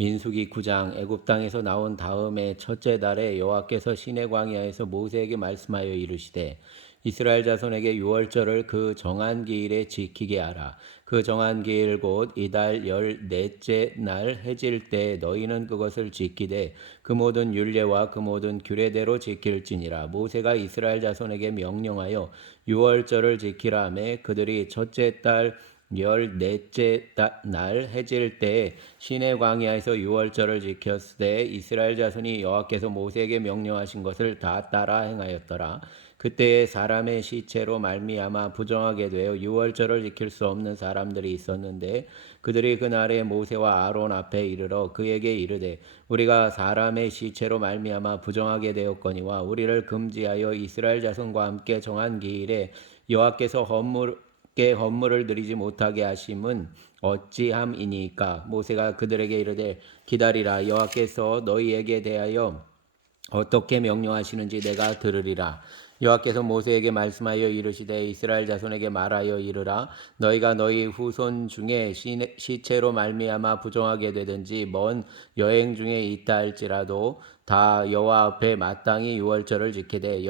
민수기 9장. 애굽 땅에서 나온 다음에 첫째 달에 여호와께서 시내 광야에서 모세에게 말씀하여 이르시되 이스라엘 자손에게 유월절을 그 정한 기일에 지키게 하라. 그 정한 기일 곧 이달 14째 날 해질 때 너희는 그것을 지키되 그 모든 율례와 그 모든 규례대로 지킬지니라. 모세가 이스라엘 자손에게 명령하여 유월절을 지키라 하매 그들이 첫째 달 14째 날 해질 때에 시내 광야에서 유월절을 지켰으되 이스라엘 자손이 여호와께서 모세에게 명령하신 것을 다 따라 행하였더라. 그때에 사람의 시체로 말미암아 부정하게 되어 유월절을 지킬 수 없는 사람들이 있었는데 그들이 그날에 모세와 아론 앞에 이르러 그에게 이르되 우리가 사람의 시체로 말미암아 부정하게 되었거니와 우리를 금지하여 이스라엘 자손과 함께 정한 기일에 여호와께서 헌물을 드리지 못하게 하심은 어찌함이니까. 모세가 그들에게 이르되 기다리라. 여호와께서 너희에게 대하여 어떻게 명령하시는지 내가 들으리라. 여호와께서 모세에게 말씀하여 이르시되 이스라엘 자손에게 말하여 이르라. 너희가 너희 후손 중에 시체로 말미암아 부정하게 되든지 먼 여행 중에 있다 할지라도 다 여호와 앞에 마땅히 유월절을 지키되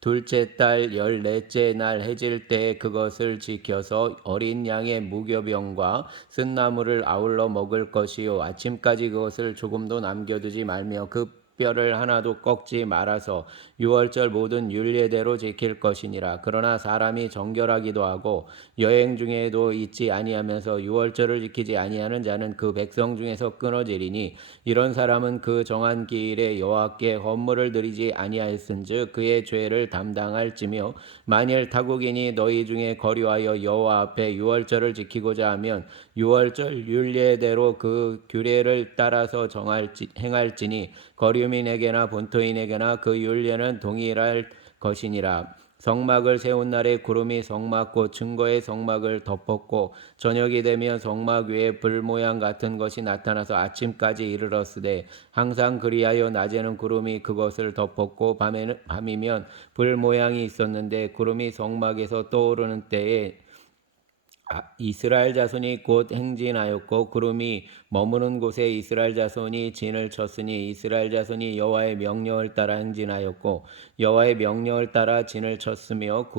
둘째 달 14째 날 해질 때 그것을 지켜서 어린 양의 무교병과 쓴나물을 아울러 먹을 것이요 아침까지 그것을 조금도 남겨두지 말며 그 뼈를 하나도 꺾지 말아서 유월절 모든 율례대로 지킬 것이니라. 그러나 사람이 정결하기도 하고 여행 중에도 있지 아니하면서 유월절을 지키지 아니하는 자는 그 백성 중에서 끊어지리니 이런 사람은 그 정한 기일에 여호와께 헌물을 드리지 아니하였은즉 그의 죄를 담당할지며 만일 타국인이 너희 중에 거류하여 여호와 앞에 유월절을 지키고자 하면 유월절 율례대로 그 규례를 따라서 행할지니 거류민에게나 본토인에게나 그 율례는 동일할 것이니라. 성막을 세운 날에 구름이 성막 곧 증거의 성막을 덮었고 저녁이 되면 성막 위에 불 모양 같은 것이 나타나서 아침까지 이르렀으되 항상 그리하여 낮에는 구름이 그것을 덮었고 밤이면 불 모양이 있었는데 구름이 성막에서 떠오르는 때에 이스라엘 자손이 곧 행진하였고 구름이 머무는 곳에 이스라엘 자손이 진을 쳤으니 이스라엘 자손이 여호와의 명령을 따라 행진하였고 여호와의 명령을 따라 진을 쳤으며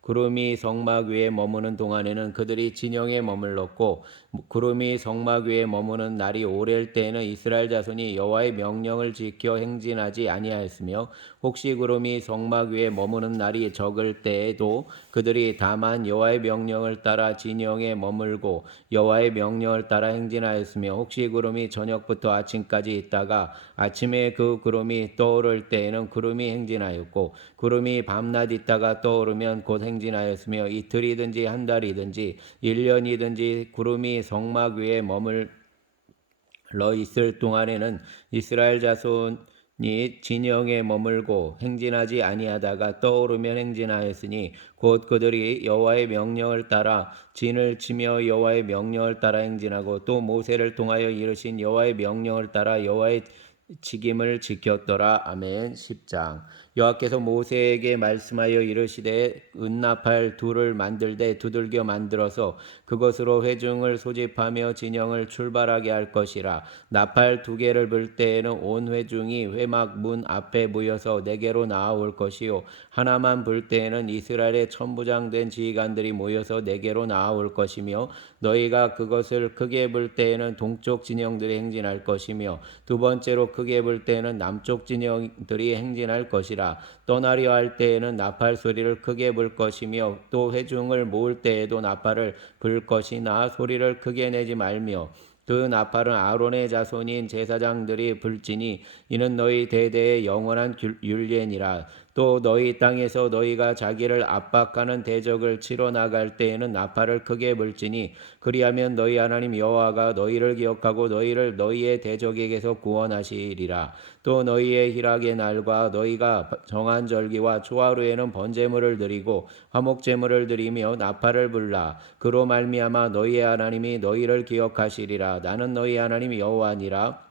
구름이 성막 위에 머무는 동안에는 그들이 진영에 머물렀고 구름이 성막 위에 머무는 날이 오랠 때에는 이스라엘 자손이 여호와의 명령을 지켜 행진하지 아니하였으며 혹시 구름이 성막 위에 머무는 날이 적을 때에도 그들이 다만 여호와의 명령을 따라 진영에 머물고 여호와의 명령을 따라 행진하였으며 혹시 구름이 저녁부터 아침까지 있다가 아침에 그 구름이 떠오를 때에는 구름이 행진하였고 구름이 밤낮 있다가 떠오르면 곧 행진하였으며 이틀이든지 한 달이든지 1년이든지 구름이 성막 위에 머물러 있을 동안에는 이스라엘 자손이 진영에 머물고 행진하지 아니하다가 떠오르면 행진하였으니 곧 그들이 여호와의 명령을 따라 진을 치며 여호와의 명령을 따라 행진하고 또 모세를 통하여 이르신 여호와의 명령을 따라 여호와의 직임을 지켰더라. 아멘. 10장. 여호와께서 모세에게 말씀하여 이르시되 은나팔 둘을 만들되 두들겨 만들어서 그것으로 회중을 소집하며 진영을 출발하게 할 것이라. 나팔 2개를 불 때에는 온 회중이 회막 문 앞에 모여서 내게로 나아올 것이요 하나만 불 때에는 이스라엘의 천부장된 지휘관들이 모여서 내게로 나아올 것이며 너희가 그것을 크게 불 때에는 동쪽 진영들이 행진할 것이며 두 번째로 크게 불 때에는 남쪽 진영들이 행진할 것이라. 떠나려 할 때에는 나팔 소리를 크게 불 것이며 또 회중을 모을 때에도 나팔을 불 것이나 소리를 크게 내지 말며 그 나팔은 아론의 자손인 제사장들이 불지니 이는 너희 대대의 영원한 율례니라. 또 너희 땅에서 너희가 자기를 압박하는 대적을 치러 나갈 때에는 나팔을 크게 불지니 그리하면 너희 하나님 여호와가 너희를 기억하고 너희를 너희의 대적에게서 구원하시리라. 또 너희의 희락의 날과 너희가 정한 절기와 초하루에는 번제물을 드리고 화목제물을 드리며 나팔을 불라. 그로 말미암아 너희의 하나님이 너희를 기억하시리라. 나는 너희 하나님 여호와니라.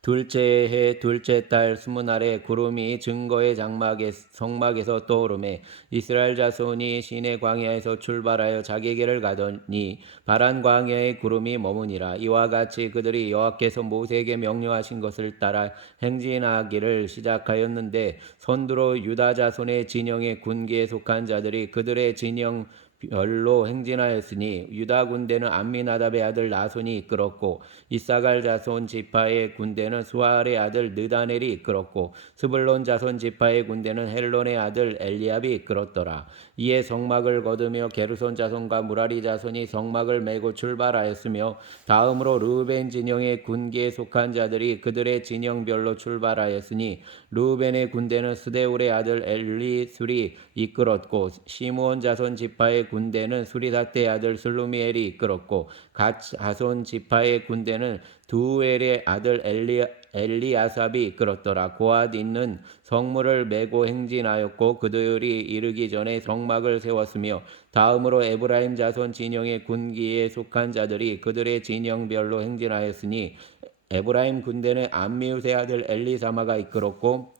둘째 해 둘째 달 20날에 구름이 증거의 성막에서 떠오르매 이스라엘 자손이 시내 광야에서 출발하여 자기에게를 가더니 바란 광야에 구름이 머무니라. 이와 같이 그들이 여호와께서 모세에게 명령하신 것을 따라 행진하기를 시작하였는데 선두로 유다 자손의 진영의 군기에 속한 자들이 그들의 진영 별로 행진하였으니 유다 군대는 암미나답의 아들 나손이 이끌었고 이사갈 자손 지파의 군대는 수알의 아들 느다넬이 이끌었고 스불론 자손 지파의 군대는 헬론의 아들 엘리압이 이끌었더라. 이에 성막을 거두며 게르손 자손과 무라리 자손이 성막을 메고 출발하였으며 다음으로 르우벤 진영의 군기에 속한 자들이 그들의 진영별로 출발하였으니 르우벤의 군대는 스데울의 아들 엘리술이 이끌었고 시므온 자손 지파의 군대는 수리다떼의 아들 슬루미엘이 이끌었고 갓 자손 지파의 군대는 두엘의 아들 엘리아삽이 이끌었더라. 고앗 있는 성물을 메고 행진하였고 그들이 이르기 전에 성막을 세웠으며 다음으로 에브라임 자손 진영의 군기에 속한 자들이 그들의 진영별로 행진하였으니 에브라임 군대는 암미우스의 아들 엘리사마가 이끌었고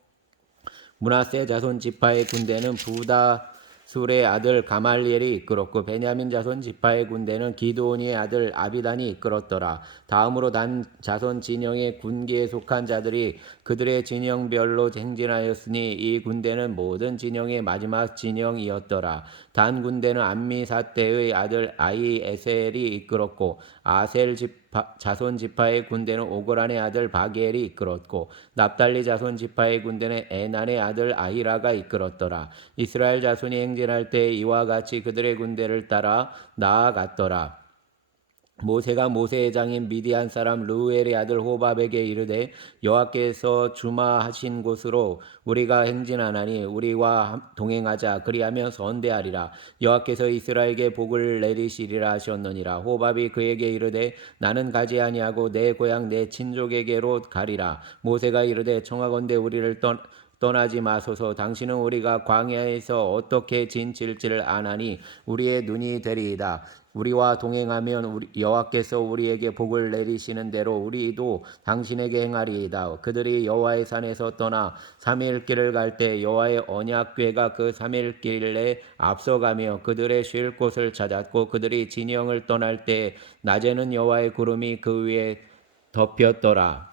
므낫세 자손 지파의 군대는 부다술의 아들 가말리엘이 이끌었고 베냐민 자손 지파의 군대는 기드온이의 아들 아비단이 이끌었더라. 다음으로 단 자손 진영의 군기에 속한 자들이 그들의 진영별로 행진하였으니 이 군대는 모든 진영의 마지막 진영이었더라. 단 군대는 암미사떼의 아들 아히에셀이 이끌었고 아셀 자손 지파의 군대는 오그란의 아들 바게엘이 이끌었고 납달리 자손 지파의 군대는 에난의 아들 아히라가 이끌었더라. 이스라엘 자손이 행진할 때 이와 같이 그들의 군대를 따라 나아갔더라. 모세가 모세의 장인 미디안 사람 르우엘의 아들 호밥에게 이르되 여호와께서 주마하신 곳으로 우리가 행진하나니 우리와 동행하자. 그리하면 선대하리라. 여호와께서 이스라엘에게 복을 내리시리라 하셨느니라. 호밥이 그에게 이르되 나는 가지 아니하고 내 고향 내 친족에게로 가리라. 모세가 이르되 청하건대 우리를 떠나지 마소서. 당신은 우리가 광야에서 어떻게 진칠지를 아나니 우리의 눈이 되리이다. 우리와 동행하면 여호와께서 우리에게 복을 내리시는 대로 우리도 당신에게 행하리이다. 그들이 여호와의 산에서 떠나 3일 길을 갈 때 여호와의 언약궤가 그 3일 길에 앞서가며 그들의 쉴 곳을 찾았고 그들이 진영을 떠날 때 낮에는 여호와의 구름이 그 위에 덮였더라.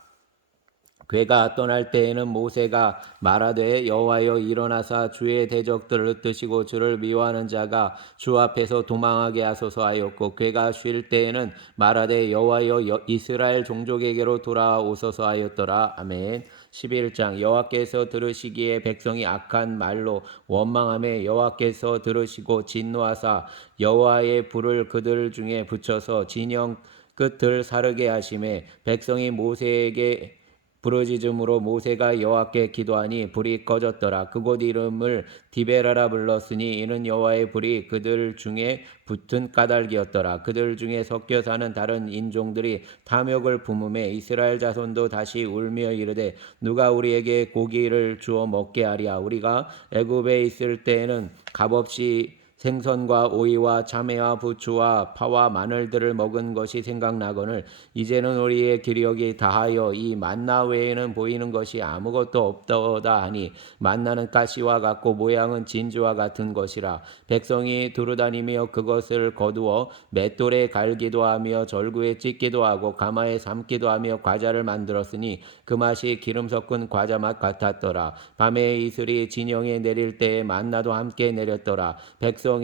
궤가 떠날 때에는 모세가 말하되 여호와여 일어나사 주의 대적들을 뜨시고 주를 미워하는 자가 주 앞에서 도망하게 하소서 하였고 궤가 쉴 때에는 말하되 여호와여 이스라엘 종족에게로 돌아오소서 하였더라. 아멘. 11장 여호와께서 들으시기에 백성이 악한 말로 원망하며 여호와께서 들으시고 진노하사 여호와의 불을 그들 중에 붙여서 진영 끝을 사르게 하심에 백성이 모세에게 부르짖음으로 모세가 여호와께 기도하니 불이 꺼졌더라. 그곳 이름을 디베라라 불렀으니 이는 여호와의 불이 그들 중에 붙은 까닭이었더라. 그들 중에 섞여 사는 다른 인종들이 탐욕을 품음에 이스라엘 자손도 다시 울며 이르되 누가 우리에게 고기를 주어 먹게 하랴. 우리가 애굽에 있을 때에는 값없이 생선과 오이와 참외와 부추와 파와 마늘들을 먹은 것이 생각나거늘 이제는 우리의 기력이 다하여 이 만나 외에는 보이는 것이 아무것도 없도다 하니 만나는 가시와 같고 모양은 진주와 같은 것이라. 백성이 두루다니며 그것을 거두어 맷돌에 갈기도 하며 절구에 찢기도 하고 가마에 삶기도 하며 과자를 만들었으니 그 맛이 기름 섞은 과자 맛 같았더라. 밤에 이슬이 진영에 내릴 때에 만나도 함께 내렸더라. 백성의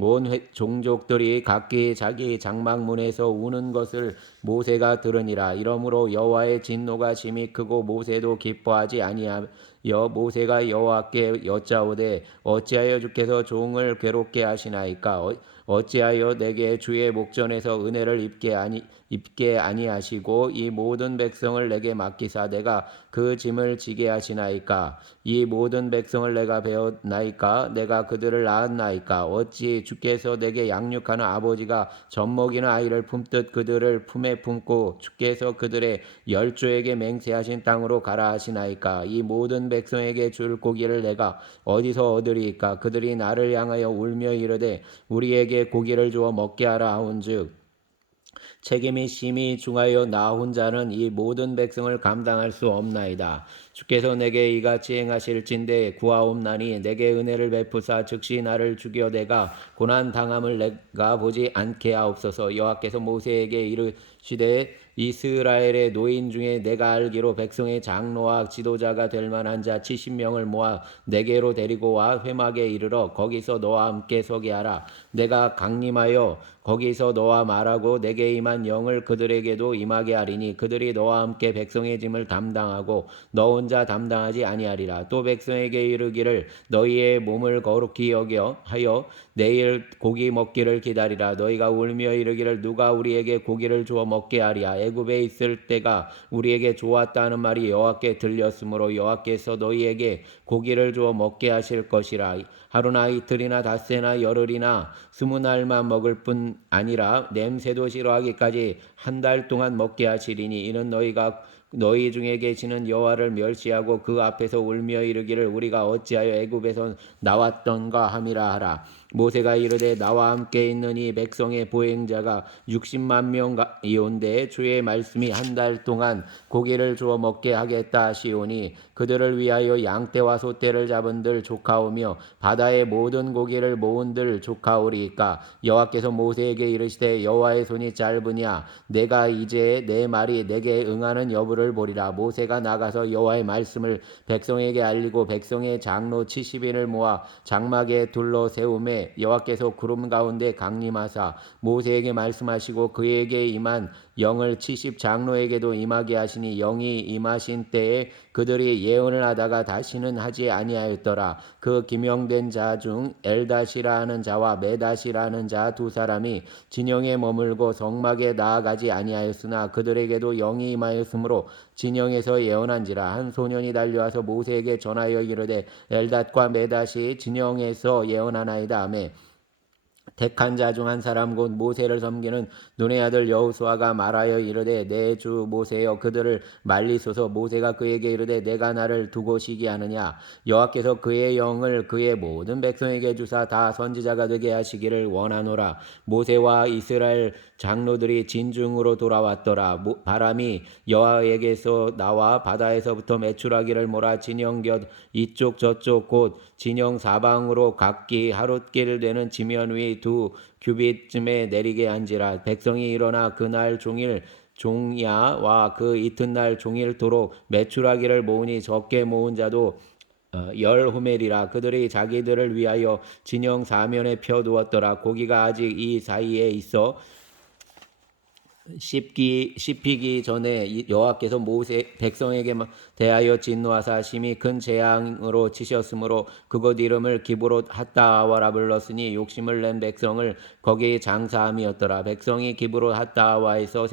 온 종족들이 각기 자기 장막문에서 우는 것을 모세가 들으니라. 이러므로 여호와의 진노가 심히 크고 모세도 기뻐하지 아니하여 모세가 여호와께 여짜오되 어찌하여 주께서 종을 괴롭게 하시나이까. 어찌하여 내게 주의 목전에서 은혜를 입게 아니하시고 이 모든 백성을 내게 맡기사 내가 그 짐을 지게 하시나이까. 이 모든 백성을 내가 배웠나이까. 내가 그들을 낳았나이까. 어찌 주께서 내게 양육하는 아버지가 젖먹이는 아이를 품듯 그들을 품에 품고 주께서 그들의 열조에게 맹세하신 땅으로 가라 하시나이까. 이 모든 백성에게 줄 고기를 내가 어디서 얻으리이까. 그들이 나를 향하여 울며 이르되 우리에게 고기를 주어 먹게 하라 하온즉 책임이 심히 중하여 나 혼자는 이 모든 백성을 감당할 수 없나이다. 주께서 내게 이같이 행하실진대 구하옵나니 내게 은혜를 베푸사 즉시 나를 죽여 내가 고난 당함을 내가 보지 않게 하옵소서. 여호와께서 모세에게 이르시되 이스라엘의 노인 중에 내가 알기로 백성의 장로와 지도자가 될 만한 자 70명을 모아 내게로 데리고 와 회막에 이르러 거기서 너와 함께 서게 하라. 내가 강림하여 거기서 너와 말하고 내게 임한 영을 그들에게도 임하게 하리니 그들이 너와 함께 백성의 짐을 담당하고 너 혼자 담당하지 아니하리라. 또 백성에게 이르기를 너희의 몸을 거룩히 여겨 하여 내일 고기 먹기를 기다리라. 너희가 울며 이르기를 누가 우리에게 고기를 주어 먹게 하랴. 애굽에 있을 때가 우리에게 좋았다는 말이 여호와께 들렸으므로 여호와께서 너희에게 고기를 주어 먹게 하실 것이라. 하루나 이틀이나 닷새나 열흘이나 20날만 먹을 뿐 아니라 냄새도 싫어하기까지 한 달 동안 먹게 하시리니 이는 너희가 너희 중에 계시는 여호와를 멸시하고 그 앞에서 울며 이르기를 우리가 어찌하여 애굽에서 나왔던가 함이라 하라. 모세가 이르되 나와 함께 있는 이 백성의 보행자가 60만 명이온데 주의 말씀이 한 달 동안 고기를 주어 먹게 하겠다 하시오니 그들을 위하여 양떼와 소떼를 잡은들 조카오며 바다의 모든 고기를 모은들 조카오리이까. 여호와께서 모세에게 이르시되 여호와의 손이 짧으냐 내가 이제 내 말이 내게 응하는 여부를 보리라. 모세가 나가서 여호와의 말씀을 백성에게 알리고 백성의 장로 70인을 모아 장막에 둘러 세우매 여호와께서 구름 가운데 강림하사 모세에게 말씀하시고 그에게 임한 영을 70 장로에게도 임하게 하시니 영이 임하신 때에 그들이 예언을 하다가 다시는 하지 아니하였더라. 그 기명된 자 중 엘다시라 하는 자와 메다시라 하는 자 두 사람이 진영에 머물고 성막에 나아가지 아니하였으나 그들에게도 영이 임하였으므로 진영에서 예언한지라. 한 소년이 달려와서 모세에게 전하여 이르되 엘닷과 메닷이 진영에서 예언하나이다 하매 택한 자 중 한 사람 곧 모세를 섬기는 눈의 아들 여호수아가 말하여 이르되 내 주 모세여 그들을 말리소서. 모세가 그에게 이르되 내가 나를 두고 시기하느냐. 여호와께서 그의 영을 그의 모든 백성에게 주사 다 선지자가 되게 하시기를 원하노라. 모세와 이스라엘 장로들이 진중으로 돌아왔더라. 바람이 여호와에게서 나와 바다에서부터 메추라기를 몰아 진영 곁 이쪽 저쪽 곧 진영 사방으로 각기 하룻길 되는 지면 위 2규빗쯤에 내리게 한지라. 백성이 일어나 그날 종일 종야와 그 이튿날 종일토록 메추라기를 모으니 적게 모은 자도 10호멜이라. 그들이 자기들을 위하여 진영 사면에 펴두었더라. 고기가 아직 이 사이에 있어 씹히기 전에 여호와께서 모세 백성에게 대하여 진노하사 심히 큰 재앙으로 치셨으므로 그곳 이름을 기브롯 핫다와라 불렀으니 욕심을 낸 백성을 거기 장사함이었더라. 백성이 기브롯 핫다와에서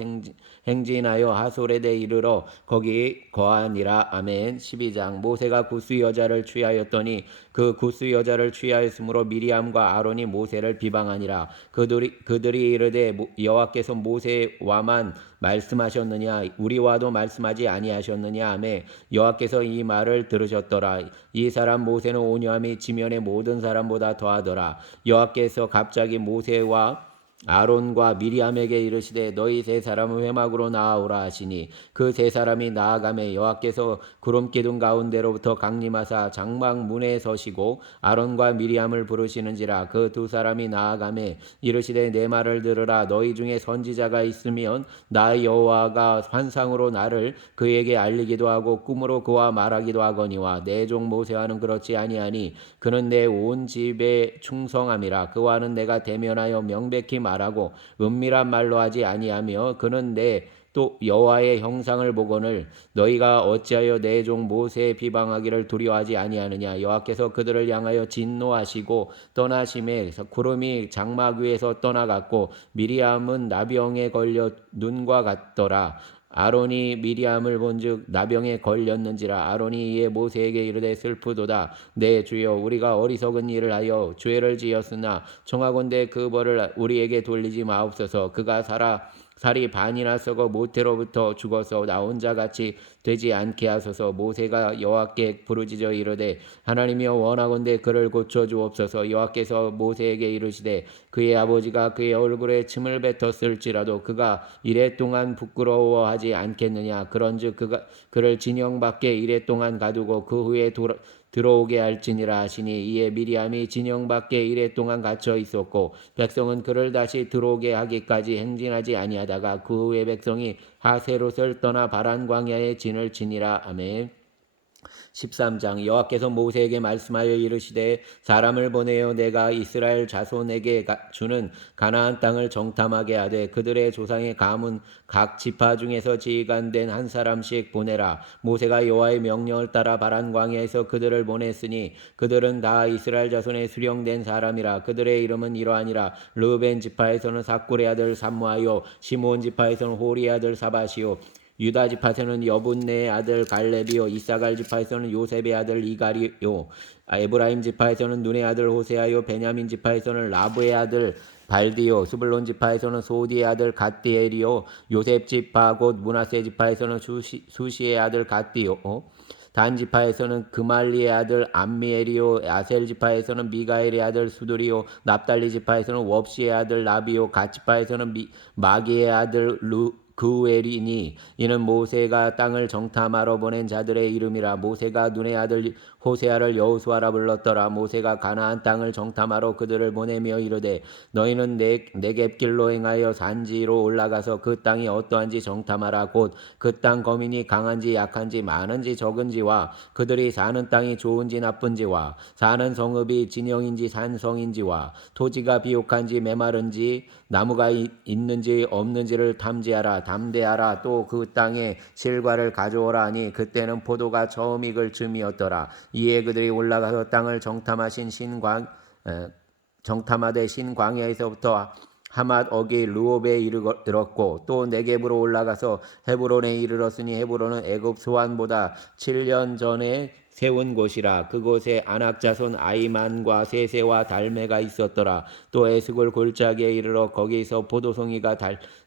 행진하여 하소레데 이르러 거기 거하니라. 아멘. 12장. 모세가 구스 여자를 취하였더니 그 구스 여자를 취하였으므로 미리암과 아론이 모세를 비방하니라. 그들이 이르되 여호와께서 모세와만 말씀하셨느냐 우리와도 말씀하지 아니하셨느냐 하매 여호와께서 이 말을 들으셨더라. 이 사람 모세는 온유함이 지면의 모든 사람보다 더하더라. 여호와께서 갑자기 모세와 아론과 미리암에게 이르시되 너희 세 사람은 회막으로 나아오라 하시니 그 세 사람이 나아가매 여호와께서 구름 기둥 가운데로부터 강림하사 장막 문에 서시고 아론과 미리암을 부르시는지라. 그 두 사람이 나아가매 이르시되 내 말을 들으라. 너희 중에 선지자가 있으면 나 여호와가 환상으로 나를 그에게 알리기도 하고 꿈으로 그와 말하기도 하거니와 내 종 모세와는 그렇지 아니하니 그는 내 온 집에 충성함이라. 그와는 내가 대면하여 명백히 말하고 은밀한 말로 하지 아니하며 그는 내 또 여호와의 형상을 보거늘 너희가 어찌하여 내 종 모세의 비방하기를 두려워하지 아니하느냐. 여호와께서 그들을 향하여 진노하시고 떠나심에 구름이 장막 위에서 떠나갔고 미리암은 나병에 걸려 눈과 같더라. 아론이 미리암을 본즉 나병에 걸렸는지라. 아론이 이에 모세에게 이르되 슬프도다. 내 주여 우리가 어리석은 일을 하여 죄를 지었으나 청하건대 그 벌을 우리에게 돌리지 마옵소서. 그가 살아 살이 반이나 썩어 모태로부터 죽어서 나 혼자 같이 되지 않게 하소서. 모세가 여호와께 부르짖어 이르되 하나님이여 원하건대 그를 고쳐 주옵소서. 여호와께서 모세에게 이르시되 그의 아버지가 그의 얼굴에 침을 뱉었을지라도 그가 이랫동안 부끄러워하지 않겠느냐. 그런즉 그를 진영 밖에 이랫동안 가두고 그 후에 들어오게 할지니라 하시니, 이에 미리암이 진영 밖에 이랫동안 갇혀 있었고 백성은 그를 다시 들어오게 하기까지 행진하지 아니하다가 그 후에 백성이 하세롯을 떠나 바란 광야에 진을 치니라. 아멘. 13장. 여호와께서 모세에게 말씀하여 이르시되 사람을 보내어 내가 이스라엘 자손에게 주는 가나안 땅을 정탐하게 하되 그들의 조상의 가문 각 지파 중에서 지휘관된 한 사람씩 보내라. 모세가 여호와의 명령을 따라 바란 광야에서 그들을 보냈으니 그들은 다 이스라엘 자손의 수령된 사람이라. 그들의 이름은 이러하니라. 르벤 지파에서는 사꿀의 아들 삼무아요, 시므온 지파에서는 호리의 아들 사바시요, 유다 지파에서는 여분네의 아들 갈렙이요, 이사갈 지파에서는 요셉의 아들 이갈이요, 에브라임 지파에서는 눈의 아들 호세아요, 베냐민 지파에서는 라브의 아들 발디요, 스불론 지파에서는 소디의 아들 갓디엘이요, 요셉 지파 곧 므낫세 지파에서는 수시의 아들 갓디요, 단 지파에서는 그말리의 아들 암미엘이요, 아셀 지파에서는 미가엘의 아들 수두리요, 납달리 지파에서는 웁시의 아들 나비요, 갓 지파에서는 마기의 아들 그우엘이니 이는 모세가 땅을 정탐하러 보낸 자들의 이름이라. 모세가 눈의 아들 호세아를 여호수아라 불렀더라. 모세가 가나안 땅을 정탐하러 그들을 보내며 이르되 너희는 네겝길로 행하여 산지로 올라가서 그 땅이 어떠한지 정탐하라. 곧 그 땅 거민이 강한지 약한지 많은지 적은지와 그들이 사는 땅이 좋은지 나쁜지와 사는 성읍이 진영인지 산성인지와 토지가 비옥한지 메마른지 나무가 있는지 없는지를 탐지하라. 담대하라. 또 그 땅에 실과를 가져오라 하니 그때는 포도가 처음 익을 즈음이었더라. 이에 그들이 올라가서 땅을 정탐하되 신광야에서부터 하맛 어기 르홉에 이르렀고 또 네겝으로 올라가서 헤브론에 이르렀으니 헤브론은 애굽 소환보다 7년 전에 세운 곳이라. 그곳에 아낙 자손 아이만과 세세와 달메가 있었더라. 또 에스골 골짜기에 이르러 거기서 포도송이가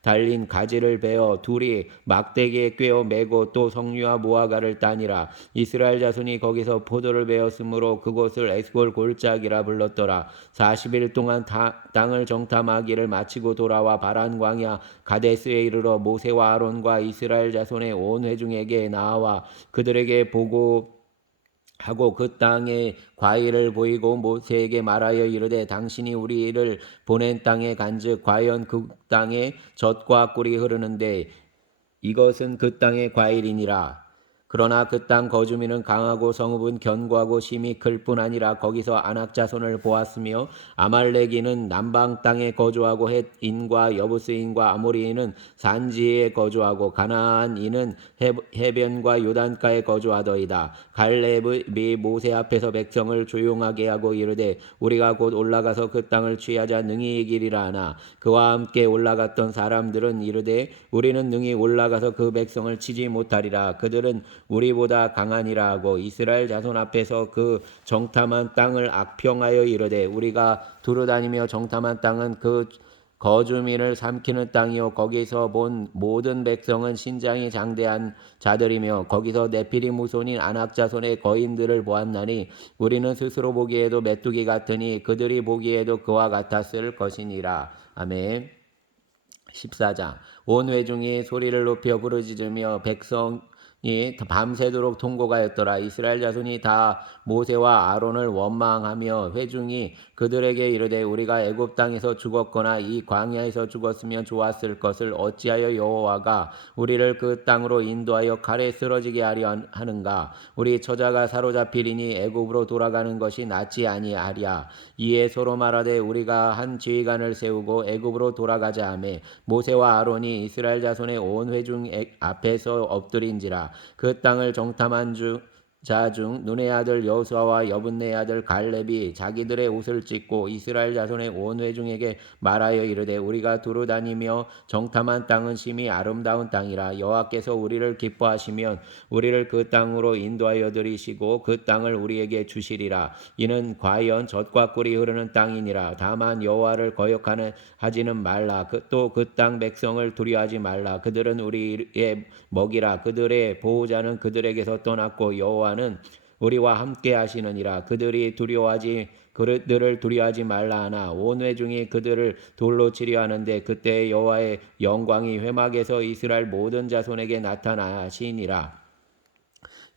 달린 가지를 베어 둘이 막대기에 꿰어 메고 또 석류와 무화과를 따니라. 이스라엘 자손이 거기서 포도를 베었으므로 그곳을 에스골 골짜기라 불렀더라. 40일 동안 땅을 정탐하기를 마치고 돌아와 바란 광야 가데스에 이르러 모세와 아론과 이스라엘 자손의 온 회중에게 나와 그들에게 보고하고 그 땅의 과일을 보이고 모세에게 말하여 이르되 당신이 우리를 보낸 땅에 간즉 과연 그 땅에 젖과 꿀이 흐르는데 이것은 그 땅의 과일이니라. 그러나 그 땅 거주민은 강하고 성읍은 견고하고 심히 클 뿐 아니라 거기서 아낙 자손을 보았으며 아말렉인은 남방 땅에 거주하고 헷인과 여부스인과 아모리인은 산지에 거주하고 가나안인은 해변과 요단가에 거주하더이다. 갈렙이 모세 앞에서 백성을 조용하게 하고 이르되 우리가 곧 올라가서 그 땅을 취하자 능히 이기리라 하나 그와 함께 올라갔던 사람들은 이르되 우리는 능히 올라가서 그 백성을 치지 못하리라. 그들은 우리보다 강하니라 하고 이스라엘 자손 앞에서 그 정탐한 땅을 악평하여 이르되 우리가 두루다니며 정탐한 땅은 그 거주민을 삼키는 땅이요 거기서 본 모든 백성은 신장이 장대한 자들이며 거기서 네피림 후손인 아낙 자손의 거인들을 보았나니 우리는 스스로 보기에도 메뚜기 같으니 그들이 보기에도 그와 같았을 것이니라. 아멘. 14장. 온 회중이 소리를 높여 부르짖으며 백성이 밤새도록 통곡하였더라. 이스라엘 자손이 다 모세와 아론을 원망하며 회중이 그들에게 이르되 우리가 애굽 땅에서 죽었거나 이 광야에서 죽었으면 좋았을 것을 어찌하여 여호와가 우리를 그 땅으로 인도하여 칼에 쓰러지게 하려 하는가. 우리 처자가 사로잡히리니 애굽으로 돌아가는 것이 낫지 아니하랴. 이에 서로 말하되 우리가 한 지휘관을 세우고 애굽으로 돌아가자 하매 모세와 아론이 이스라엘 자손의 온 회중 앞에서 엎드린지라. 그 땅을 정탐한 중 자 중 눈의 아들 여호수아와 여분네 아들 갈렙이 자기들의 옷을 찢고 이스라엘 자손의 온 회중에게 말하여 이르되 우리가 두루 다니며 정탐한 땅은 심히 아름다운 땅이라 여호와께서 우리를 기뻐하시면 우리를 그 땅으로 인도하여 들이시고 그 땅을 우리에게 주시리라. 이는 과연 젖과 꿀이 흐르는 땅이니라. 다만 여호와를 거역하는 하지는 말라. 또 그 땅 백성을 두려워하지 말라. 그들은 우리의 먹이라. 그들의 보호자는 그들에게서 떠났고 여호와는 우리와 함께 하시느니라. 그들을 두려워하지 말라 하나 온 회중이 그들을 돌로 치려 하는데 그때 여호와의 영광이 회막에서 이스라엘 모든 자손에게 나타나시니라.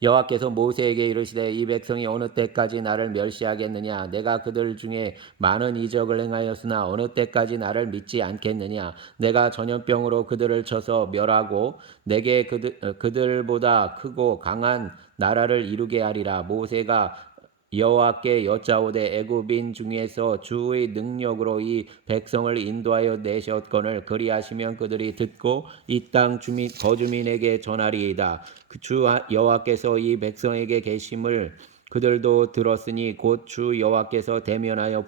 여호와께서 모세에게 이르시되 이 백성이 어느 때까지 나를 멸시하겠느냐. 내가 그들 중에 많은 이적을 행하였으나 어느 때까지 나를 믿지 않겠느냐. 내가 전염병으로 그들을 쳐서 멸하고 내게 그들보다 크고 강한 나라를 이루게 하리라. 모세가 여호와께 여짜오되 애굽인 중에서 주의 능력으로 이 백성을 인도하여 내셨거늘 그리하시면 그들이 듣고 이 땅 거주민에게 전하리이다. 그 주 여호와께서 이 백성에게 계심을 그들도 들었으니 곧 주 여호와께서 대면하여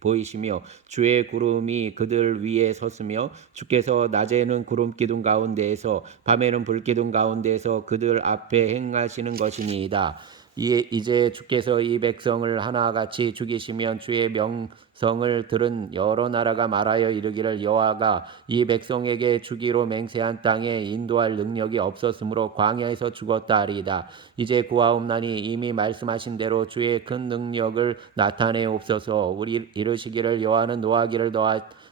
보이시며 주의 구름이 그들 위에 섰으며 주께서 낮에는 구름 기둥 가운데에서 밤에는 불 기둥 가운데에서 그들 앞에 행하시는 것이니이다. 이제 주께서 이 백성을 하나같이 죽이시면 주의 명성을 들은 여러 나라가 말하여 이르기를 여호와가 이 백성에게 주기로 맹세한 땅에 인도할 능력이 없었으므로 광야에서 죽었다 하리이다. 이제 구하옵나니 이미 말씀하신 대로 주의 큰 능력을 나타내옵소서. 우리 이르시기를 여호와는 노하기를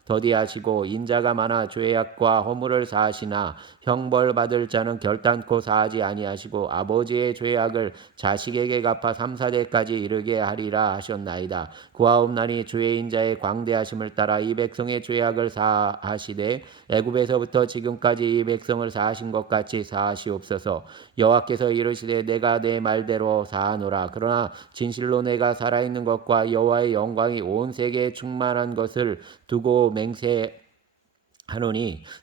더디하시고 인자가 많아 죄악과 허물을 사하시나 형벌 받을 자는 결단코 사하지 아니하시고 아버지의 죄악을 자식에게 갚아 3, 4대까지 이르게 하리라 하셨나이다. 구하옵나니 주의 인자의 광대하심을 따라 이 백성의 죄악을 사하시되 애굽에서부터 지금까지 이 백성을 사하신 것 같이 사하시옵소서. 여호와께서 이르시되 내가 내 말대로 사하노라. 그러나 진실로 내가 살아있는 것과 여호와의 영광이 온 세계에 충만한 것을 두고 맹세하노니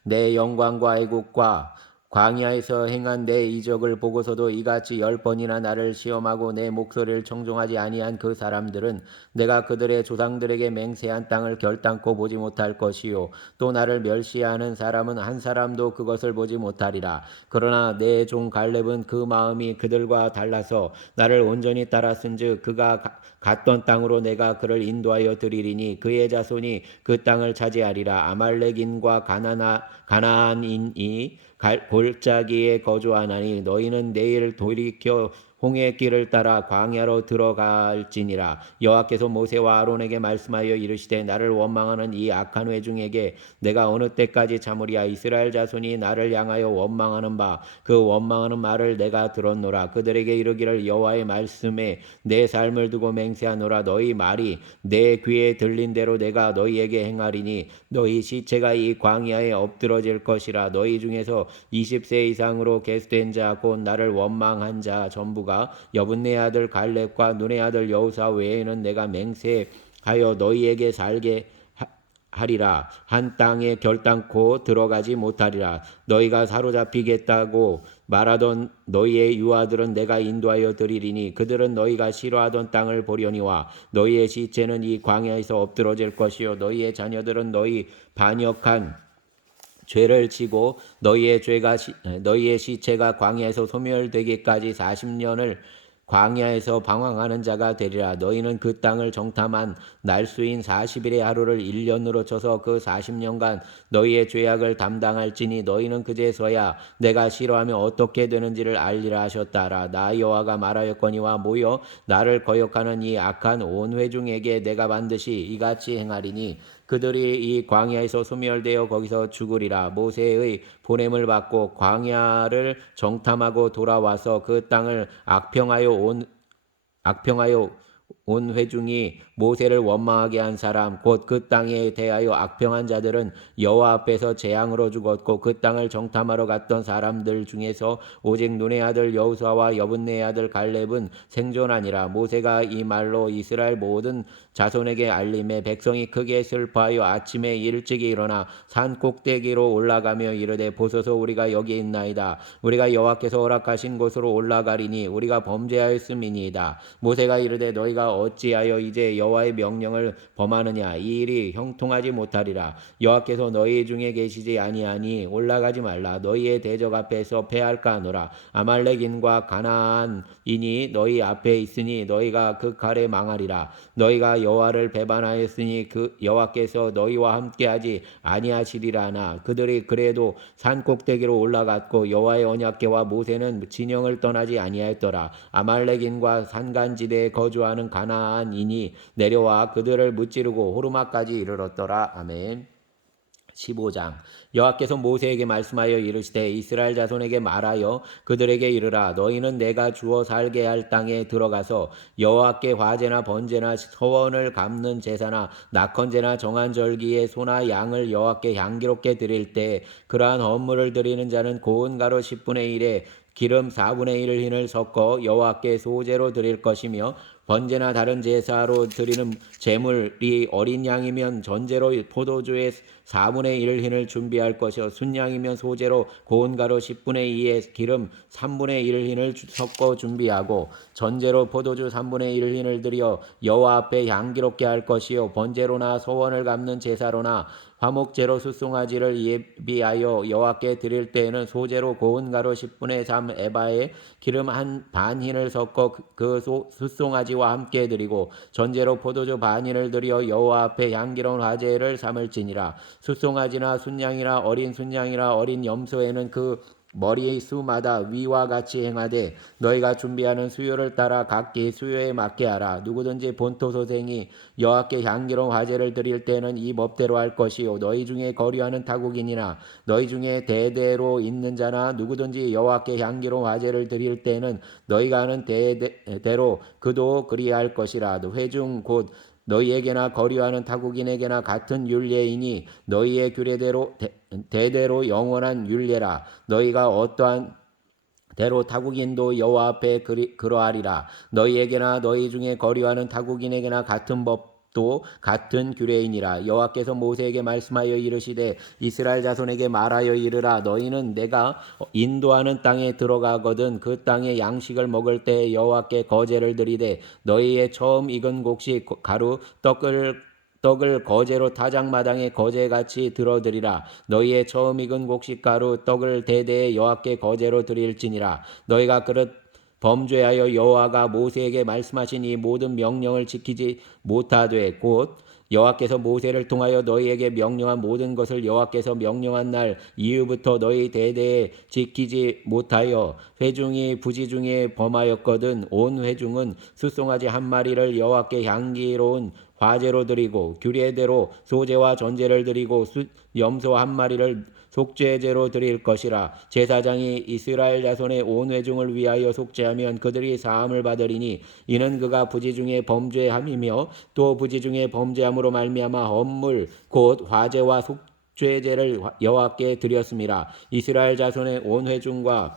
내 영광과 애국과 광야에서 행한 내 이적을 보고서도 이같이 10번이나 나를 시험하고 내 목소리를 청종하지 아니한 그 사람들은 내가 그들의 조상들에게 맹세한 땅을 결단코 보지 못할 것이요 또 나를 멸시하는 사람은 한 사람도 그것을 보지 못하리라. 그러나 내 종 갈렙은 그 마음이 그들과 달라서 나를 온전히 따랐은즉 그가 갔던 땅으로 내가 그를 인도하여 드리리니 그의 자손이 그 땅을 차지하리라. 아말렉인과 가나안인이 골짜기에 거주하나니 너희는 내일 돌이켜 홍해 길을 따라 광야로 들어갈지니라. 여호와께서 모세와 아론에게 말씀하여 이르시되 나를 원망하는 이 악한 회중에게 내가 어느 때까지 참으리야. 이스라엘 자손이 나를 향하여 원망하는 바 그 원망하는 말을 내가 들었노라. 그들에게 이르기를 여호와의 말씀에 내 삶을 두고 맹세하노라. 너희 말이 내 귀에 들린 대로 내가 너희에게 행하리니 너희 시체가 이 광야에 엎드러질 것이라. 너희 중에서 20세 이상으로 계수된 자 곧 나를 원망한 자 전부가 여분네 아들 갈렙과 눈의 아들 여호수아 외에는 내가 맹세하여 너희에게 살게 하리라. 한 땅에 결단코 들어가지 못하리라. 너희가 사로잡히겠다고 말하던 너희의 유아들은 내가 인도하여 드리리니 그들은 너희가 싫어하던 땅을 보려니와 너희의 시체는 이 광야에서 엎드러질 것이요 너희의 자녀들은 너희 반역한 죄를 지고 너희의 시체가 광야에서 소멸되기까지 40년을 광야에서 방황하는 자가 되리라. 너희는 그 땅을 정탐한 날수인 40일의 하루를 1년으로 쳐서 그 40년간 너희의 죄악을 담당할지니 너희는 그제서야 내가 싫어하면 어떻게 되는지를 알리라 하셨다라. 나 여호와가 말하였거니와 모여 나를 거역하는 이 악한 온 회중에게 내가 반드시 이같이 행하리니 그들이 이 광야에서 소멸되어 거기서 죽으리라. 모세의 보냄을 받고 광야를 정탐하고 돌아와서 그 땅을 악평하여 온 회중이 모세를 원망하게 한 사람 곧 그 땅에 대하여 악평한 자들은 여호와 앞에서 재앙으로 죽었고 그 땅을 정탐하러 갔던 사람들 중에서 오직 눈의 아들 여호수아와 여분네의 아들 갈렙은 생존하니라. 모세가 이 말로 이스라엘 모든 자손에게 알림해 백성이 크게 슬퍼하여 아침에 일찍이 일어나 산 꼭대기로 올라가며 이르되 보소서 우리가 여기 있나이다. 우리가 여호와께서 허락하신 곳으로 올라가리니 우리가 범죄하였음이니이다. 모세가 이르되 너희가 어찌하여 이제 여호와의 명령을 범하느냐. 이 일이 형통하지 못하리라. 여호와께서 너희 중에 계시지 아니하니 올라가지 말라. 너희의 대적 앞에서 패할까 하노라. 아말렉인과 가나안인이 너희 앞에 있으니 너희가 그 칼에 망하리라. 너희가 여호와를 배반하였으니 그 여호와께서 너희와 함께하지 아니하시리라나. 그들이 그래도 산 꼭대기로 올라갔고 여호와의 언약궤와 모세는 진영을 떠나지 아니하였더라. 아말렉인과 산간지대에 거주하는 가나안인이 내려와 그들을 무찌르고 호르마까지 이르렀더라. 아멘. 15장 여호와께서 모세에게 말씀하여 이르시되 이스라엘 자손에게 말하여 그들에게 이르라. 너희는 내가 주어 살게 할 땅에 들어가서 여호와께 화제나 번제나 서원을 갚는 제사나 낙헌제나 정한 절기에 소나 양을 여호와께 향기롭게 드릴 때 그러한 헌물을 드리는 자는 고운 가루 10분의 1에 기름 4분의 1 흰을 섞어 여호와께 소제로 드릴 것이며 번제나 다른 제사로 드리는 제물이 어린 양이면 전제로 포도주의 4분의 1 흰을 준비할 것이요 순양이면 소제로 고운 가루 10분의 2에 기름 3분의 1 흰을 섞어 준비하고 전제로 포도주 3분의 1 흰을 드려 여호와 앞에 향기롭게 할 것이요 번제로나 소원을 갚는 제사로나 화목제로 숫송아지를 예비하여 여호와께 드릴 때에는 소제로 고운 가루 10분의 3 에바에 기름 한 반 흰을 섞어 그 숫송아지와 함께 드리고 전제로 포도주 반 흰을 드려 여호와 앞에 향기로운 화제를 삼을지니라. 숫송아지나 순양이나 어린 순양이나 어린 염소에는 그 머리 수마다 위와 같이 행하되 너희가 준비하는 수요를 따라 각기 수요에 맞게 하라. 누구든지 본토 소생이 여호와께 향기로운 화제를 드릴 때는 이 법대로 할 것이요 너희 중에 거류하는 타국인이나 너희 중에 대대로 있는 자나 누구든지 여호와께 향기로운 화제를 드릴 때는 너희가 하는 대대로 그도 그리할 것이라. 회중 곧 너희에게나 거류하는 타국인에게나 같은 율례이니 너희의 규례대로 대대로 영원한 율례라. 너희가 어떠한 대로 타국인도 여호와 앞에 그러하리라. 너희에게나 너희 중에 거류하는 타국인에게나 같은 법도 같은 규례이니라. 여호와께서 모세에게 말씀하여 이르시되 이스라엘 자손에게 말하여 이르라. 너희는 내가 인도하는 땅에 들어가거든 그 땅의 양식을 먹을 때 여호와께 거제를 드리되 너희의 처음 익은 곡식 가루 떡을 거제로 타작마당에 거제같이 들어드리라. 너희의 처음 익은 곡식가루 떡을 대대에 여호와께 거제로 드릴지니라. 너희가 그릇 범죄하여 여호와가 모세에게 말씀하신 이 모든 명령을 지키지 못하되 곧 여호와께서 모세를 통하여 너희에게 명령한 모든 것을 여호와께서 명령한 날 이후부터 너희 대대에 지키지 못하여 회중이 부지 중에 범하였거든 온 회중은 숫송아지 한 마리를 여호와께 향기로운 화제로 드리고 규례대로 소제와 전제를 드리고 염소 한 마리를 속죄제로 드릴 것이라. 제사장이 이스라엘 자손의 온 회중을 위하여 속죄하면 그들이 사함을 받으리니 이는 그가 부지 중에 범죄함이며 또 부지 중에 범죄함으로 말미암아 헌물 곧 화제와 속죄제를 여호와께 드렸음이라. 이스라엘 자손의 온 회중과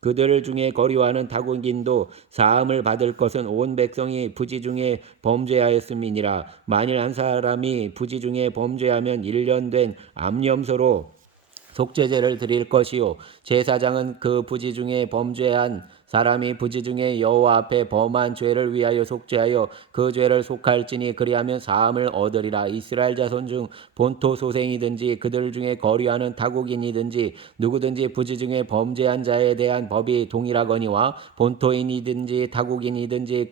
그들 중에 거류하는 타국인도 사함을 받을 것은 온 백성이 부지 중에 범죄하였음이니라. 만일 한 사람이 부지 중에 범죄하면 1년 된 암염소로 속죄제를 드릴 것이요 제사장은 그 부지 중에 범죄한 사람이 부지 중에 여호와 앞에 범한 죄를 위하여 속죄하여 그 죄를 속할지니 그리하면 사함을 얻으리라. 이스라엘 자손 중 본토 소생이든지 그들 중에 거류하는 타국인이든지 누구든지 부지 중에 범죄한 자에 대한 법이 동일하거니와 본토인이든지 타국인이든지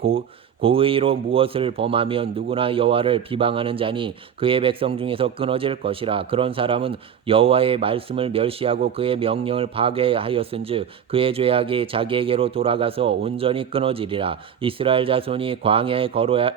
고의로 무엇을 범하면 누구나 여호와를 비방하는 자니 그의 백성 중에서 끊어질 것이라. 그런 사람은 여호와의 말씀을 멸시하고 그의 명령을 파괴하였은즉 그의 죄악이 자기에게로 돌아가서 온전히 끊어지리라. 이스라엘 자손이 광야에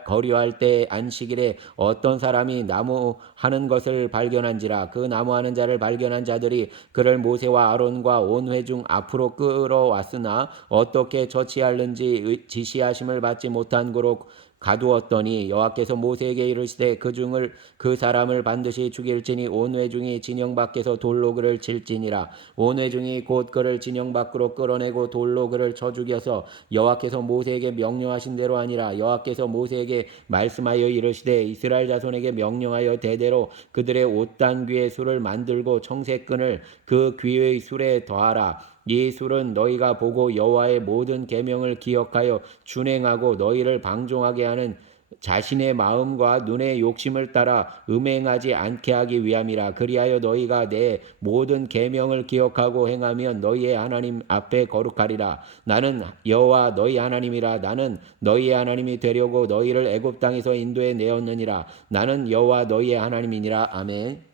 거류할 때 안식일에 어떤 사람이 나무하는 것을 발견한지라. 그 나무하는 자를 발견한 자들이 그를 모세와 아론과 온 회중 앞으로 끌어왔으나 어떻게 처치하는지 지시하심을 받지 못한 광고로 가두었더니 여호와께서 모세에게 이르시되 그 사람을 반드시 죽일지니 온 회중이 진영 밖에서 돌로 그를 칠지니라. 온 회중이 곧 그를 진영 밖으로 끌어내고 돌로 그를 쳐 죽여서 여호와께서 모세에게 명령하신 대로 하니라. 여호와께서 모세에게 말씀하여 이르시되 이스라엘 자손에게 명령하여 대대로 그들의 옷단 귀의 술을 만들고 청색끈을 그 귀의 술에 더하라. 이 술은 너희가 보고 여호와의 모든 계명을 기억하여 준행하고 너희를 방종하게 하는 자신의 마음과 눈의 욕심을 따라 음행하지 않게 하기 위함이라. 그리하여 너희가 내 모든 계명을 기억하고 행하면 너희의 하나님 앞에 거룩하리라. 나는 여호와 너희 하나님이라. 나는 너희의 하나님이 되려고 너희를 애굽 땅에서 인도해 내었느니라. 나는 여호와 너희의 하나님이니라. 아멘.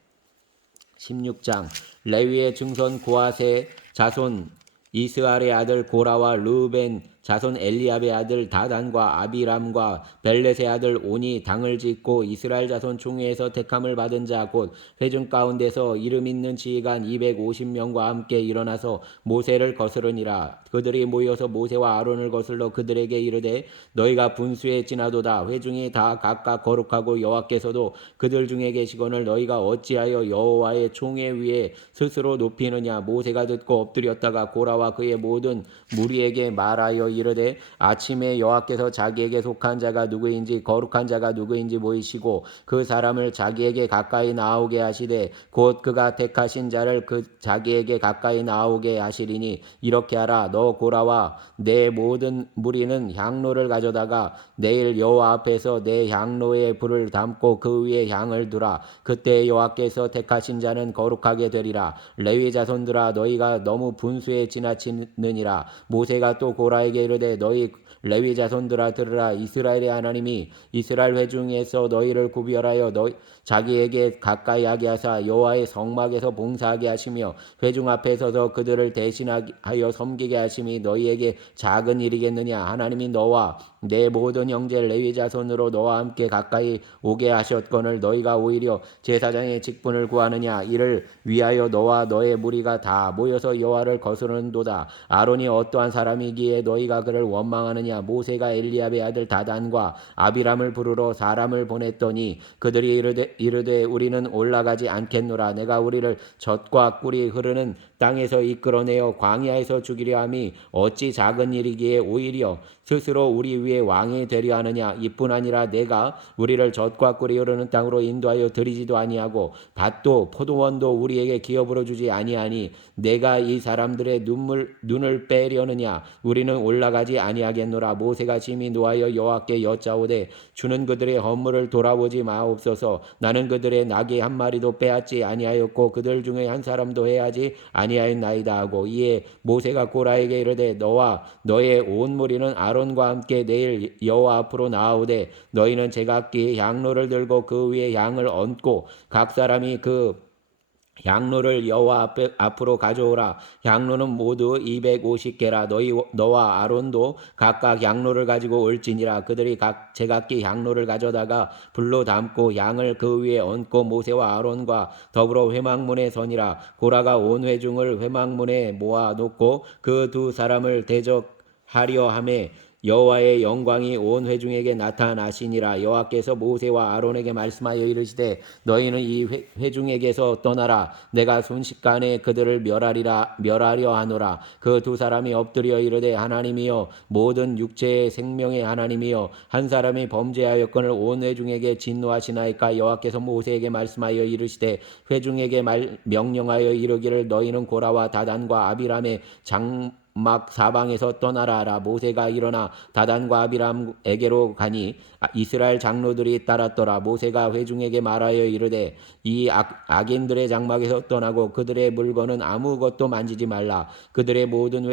16장 레위의 증손 고핫의 자손 이스할의 아들 고라와 르우벤 자손 엘리압의 아들 다단과 아비람과 벨렛의 아들 온이 당을 짓고 이스라엘 자손 중에서 택함을 받은 자 곧 회중 가운데서 이름 있는 지휘관 250명과 함께 일어나서 모세를 거스르니라. 그들이 모여서 모세와 아론을 거슬러 그들에게 이르되 너희가 분수에 지나도다. 회중이 다 각각 거룩하고 여호와께서도 그들 중에 계시거늘 너희가 어찌하여 여호와의 총회 위에 스스로 높이느냐. 모세가 듣고 엎드렸다가 고라와 그의 모든 무리에게 말하여 이르되 아침에 여호와께서 자기에게 속한 자가 누구인지 거룩한 자가 누구인지 보이시고 그 사람을 자기에게 가까이 나오게 하시되 곧 그가 택하신 자를 그 자기에게 가까이 나오게 하시리니 이렇게 하라. 너 고라와 내 모든 무리는 향로를 가져다가 내일 여호와 앞에서 내 향로에 불을 담고 그 위에 향을 두라. 그때 여호와께서 택하신 자는 거룩하게 되리라. 레위 자손들아 너희가 너무 분수에 지나치느니라. 모세가 또 고라에게 이르되 너희 레위 자손들아 들으라. 이스라엘의 하나님이 이스라엘 회중에서 너희를 구별하여 자기에게 가까이 하게 하사 여호와의 성막에서 봉사하게 하시며 회중 앞에 서서 그들을 대신하여 섬기게 하심이 너희에게 작은 일이겠느냐. 하나님이 너와 내 모든 형제 레위 자손으로 너와 함께 가까이 오게 하셨거늘 너희가 오히려 제사장의 직분을 구하느냐. 이를 위하여 너와 너의 무리가 다 모여서 여호와를 거스르는도다. 아론이 어떠한 사람이기에 너희가 그를 원망하느냐. 모세가 엘리압의 아들 다단과 아비람을 부르러 사람을 보냈더니 그들이 이르되 우리는 올라가지 않겠노라. 내가 우리를 젖과 꿀이 흐르는 땅에서 이끌어내어 광야에서 죽이려 함이 어찌 작은 일이기에 오히려 스스로 우리 위에 왕이 되려 하느냐. 이뿐 아니라 내가 우리를 젖과 꿀이 흐르는 땅으로 인도하여 들이지도 아니하고 밭도 포도원도 우리에게 기업으로 주지 아니하니 내가 이 사람들의 눈을 빼려느냐. 우리는 올라가지 아니하겠노라. 모세가 심히 노하여 여호와께 여짜오되 주는 그들의 허물을 돌아보지 마옵소서. 나는 그들의 나귀 한 마리도 빼앗지 아니하였고 그들 중에 한 사람도 해하지 아니하였나이다 하고 이에 모세가 고라에게 이르되 너와 너의 온 무리는 아론과 함께 내일 여호와 앞으로 나아오되 너희는 제각기 향로를 들고 그 위에 향을 얹고 각 사람이 그 향로를 여호와 앞으로 가져오라. 향로는 모두 250개라. 너와 아론도 각각 향로를 가지고 올지니라. 그들이 제각기 향로를 가져다가 불로 담고 향을 그 위에 얹고 모세와 아론과 더불어 회막문에 서니라. 고라가 온 회중을 회막문에 모아 놓고 그 두 사람을 대적하려 하매 여호와의 영광이 온 회중에게 나타나시니라. 여호와께서 모세와 아론에게 말씀하여 이르시되 너희는 이 회중에게서 떠나라. 내가 순식간에 그들을 멸하려 하노라. 그 두 사람이 엎드려 이르되 하나님이여 모든 육체의 생명의 하나님이여 한 사람이 범죄하였거늘 온 회중에게 진노하시나이까. 여호와께서 모세에게 말씀하여 이르시되 회중에게 명령하여 이르기를 너희는 고라와 다단과 아비람의 막 사방에서 떠나라 하라. 모세가 일어나 다단과 아비람에게로 가니 이스라엘 장로들이 따랐더라. 모세가 회중에게 말하여 이르되 이 악인들의 장막에서 떠나고 그들의 물건은 아무것도 만지지 말라. 그들의 모든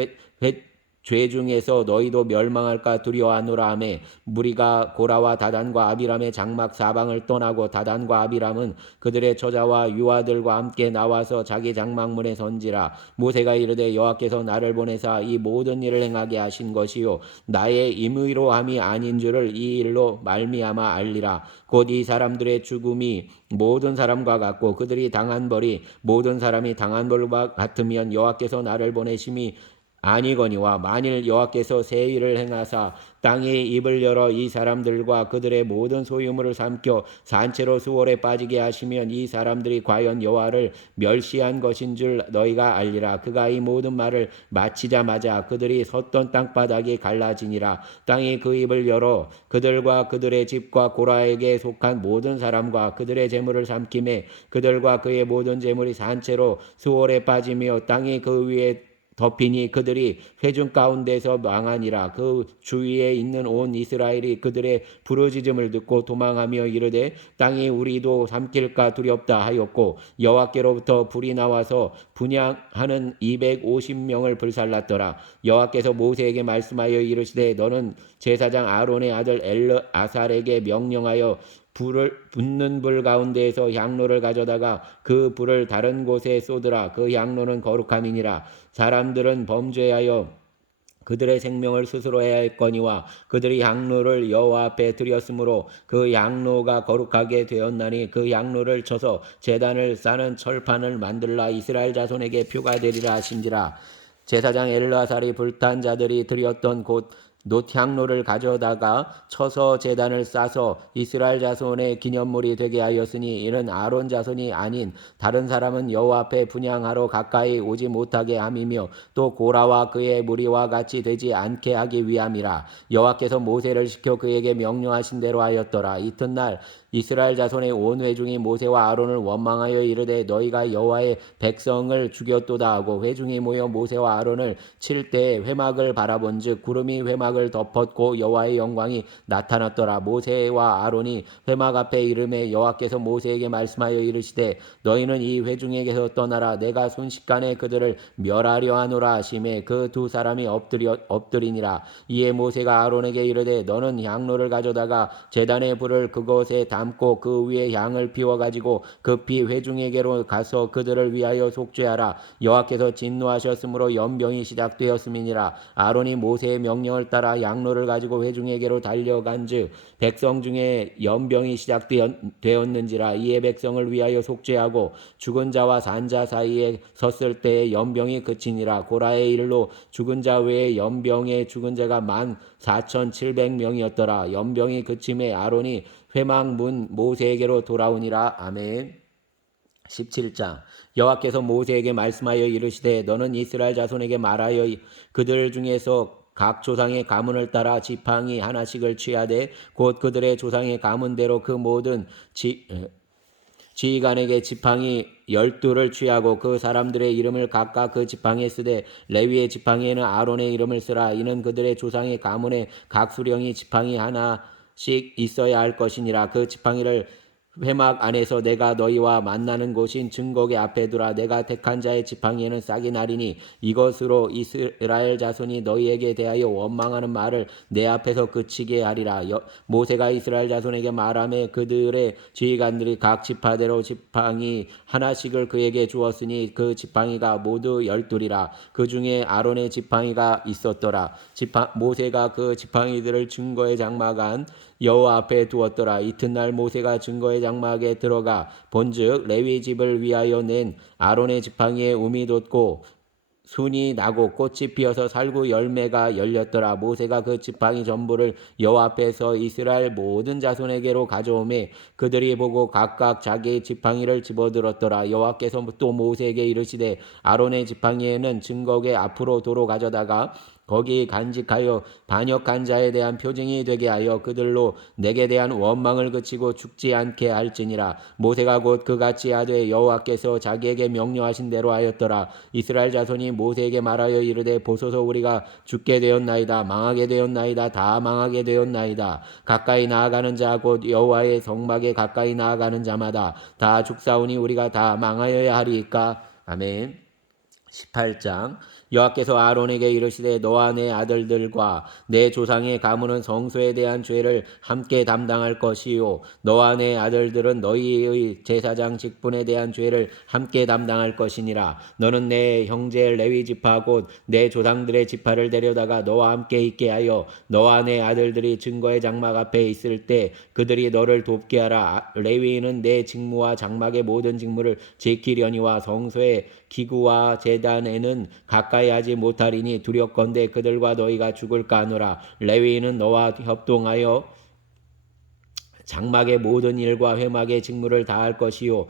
죄 중에서 너희도 멸망할까 두려워하노라 하매 무리가 고라와 다단과 아비람의 장막 사방을 떠나고 다단과 아비람은 그들의 처자와 유아들과 함께 나와서 자기 장막문에 선지라. 모세가 이르되 여호와께서 나를 보내사 이 모든 일을 행하게 하신 것이요 나의 임의로 함이 아닌 줄을 이 일로 말미암아 알리라. 곧 이 사람들의 죽음이 모든 사람과 같고 그들이 당한 벌이 모든 사람이 당한 벌과 같으면 여호와께서 나를 보내심이 아니거니와 만일 여호와께서 새 일을 행하사 땅의 입을 열어 이 사람들과 그들의 모든 소유물을 삼켜 산채로 수월에 빠지게 하시면 이 사람들이 과연 여호와를 멸시한 것인 줄 너희가 알리라. 그가 이 모든 말을 마치자마자 그들이 섰던 땅바닥이 갈라지니라. 땅이 그 입을 열어 그들과 그들의 집과 고라에게 속한 모든 사람과 그들의 재물을 삼킴에 그들과 그의 모든 재물이 산채로 수월에 빠지며 땅이 그 위에 덮이니 그들이 회중 가운데서 망하니라. 그 주위에 있는 온 이스라엘이 그들의 부르짖음을 듣고 도망하며 이르되 땅이 우리도 삼킬까 두렵다 하였고 여호와께로부터 불이 나와서 분향하는 250명을 불살랐더라. 여호와께서 모세에게 말씀하여 이르시되 너는 제사장 아론의 아들 엘르아살에게 명령하여 불을 붙는 불 가운데에서 향로를 가져다가 그 불을 다른 곳에 쏟으라. 그 향로는 거룩함이니라. 사람들은 범죄하여 그들의 생명을 스스로 해야 할거니와 그들이 향로를 여호와 앞에 드렸으므로 그 향로가 거룩하게 되었나니 그 향로를 쳐서 제단을 싸는 철판을 만들라. 이스라엘 자손에게 표가 되리라 하신지라. 제사장 엘르아살이 불탄 자들이 드렸던 곳 놋향로를 가져다가 쳐서 제단을 싸서 이스라엘 자손의 기념물이 되게 하였으니 이는 아론 자손이 아닌 다른 사람은 여호와 앞에 분향하러 가까이 오지 못하게 함이며 또 고라와 그의 무리와 같이 되지 않게 하기 위함이라. 여호와께서 모세를 시켜 그에게 명령하신 대로 하였더라. 이튿날 이스라엘 자손의 온 회중이 모세와 아론을 원망하여 이르되 너희가 여호와의 백성을 죽였도다 하고 회중이 모여 모세와 아론을 칠 때 회막을 바라본즉 구름이 회막을 덮었고 여호와의 영광이 나타났더라. 모세와 아론이 회막 앞에 이르매 여호와께서 모세에게 말씀하여 이르시되 너희는 이 회중에게서 떠나라. 내가 순식간에 그들을 멸하려 하노라 하시매 그 두 사람이 엎드리니라. 이에 모세가 아론에게 이르되 너는 향로를 가져다가 제단의 불을 그것에 담고 그 위에 향을 피워가지고 급히 회중에게로 가서 그들을 위하여 속죄하라. 여호와께서 진노하셨으므로 연병이 시작되었음이니라. 아론이 모세의 명령을 따라 향로를 가지고 회중에게로 달려간즉 백성 중에 연병이 시작되었는지라. 이에 백성을 위하여 속죄하고 죽은 자와 산 자 사이에 섰을 때에 연병이 그치니라. 고라의 일로 죽은 자 외에 연병에 죽은 자가 14,700명이었더라. 연병이 그침에 아론이 회막 문 모세에게로 돌아오니라. 아멘. 17장 여호와께서 모세에게 말씀하여 이르시되 너는 이스라엘 자손에게 말하여 그들 중에서 각 조상의 가문을 따라 지팡이 하나씩을 취하되 곧 그들의 조상의 가문대로 그 모든 지휘관에게 지팡이 12를 취하고 그 사람들의 이름을 각각 그 지팡이에 쓰되 레위의 지팡이에는 아론의 이름을 쓰라. 이는 그들의 조상의 가문에 각 수령이 지팡이 하나씩 있어야 할 것이니라. 그 지팡이를 회막 안에서 내가 너희와 만나는 곳인 증거계 앞에 두라. 내가 택한 자의 지팡이에는 싹이 나리니 이것으로 이스라엘 자손이 너희에게 대하여 원망하는 말을 내 앞에서 그치게 하리라. 모세가 이스라엘 자손에게 말하며 그들의 지휘관들이 각 지파대로 지팡이 하나씩을 그에게 주었으니 그 지팡이가 모두 12이라. 그 중에 아론의 지팡이가 있었더라. 모세가 그 지팡이들을 증거의 장막 안 여호와 앞에 두었더라. 이튿날 모세가 증거의 장막에 들어가 본즉 레위 집을 위하여 낸 아론의 지팡이에 움이 돋고 순이 나고 꽃이 피어서 살구 열매가 열렸더라. 모세가 그 지팡이 전부를 여호와 앞에서 이스라엘 모든 자손에게로 가져오매 그들이 보고 각각 자기 지팡이를 집어들었더라. 여호와께서 또 모세에게 이르시되 아론의 지팡이에는 증거궤 앞으로 도로 가져다가 거기 간직하여 반역한 자에 대한 표징이 되게 하여 그들로 내게 대한 원망을 그치고 죽지 않게 할지니라. 모세가 곧 그같이 하되 여호와께서 자기에게 명령하신 대로 하였더라. 이스라엘 자손이 모세에게 말하여 이르되 보소서 우리가 죽게 되었나이다. 망하게 되었나이다. 다 망하게 되었나이다. 가까이 나아가는 자 곧 여호와의 성막에 가까이 나아가는 자마다 다 죽사오니 우리가 다 망하여야 하리이까. 아멘. 18장 여호와께서 아론에게 이르시되 너와 내 아들들과 내 조상의 가문은 성소에 대한 죄를 함께 담당할 것이요 너와 내 아들들은 너희의 제사장 직분에 대한 죄를 함께 담당할 것이니라. 너는 내 형제 레위 지파 곧 내 조상들의 지파를 데려다가 너와 함께 있게 하여 너와 내 아들들이 증거의 장막 앞에 있을 때 그들이 너를 돕게 하라. 레위인은 내 직무와 장막의 모든 직무를 지키려니와 성소의 기구와 제단에는 가까이 가까이 하지 못하리니 두렵건대 그들과 너희가 죽을까 하노라. 레위인은 너와 협동하여 장막의 모든 일과 회막의 직무를 다할 것이요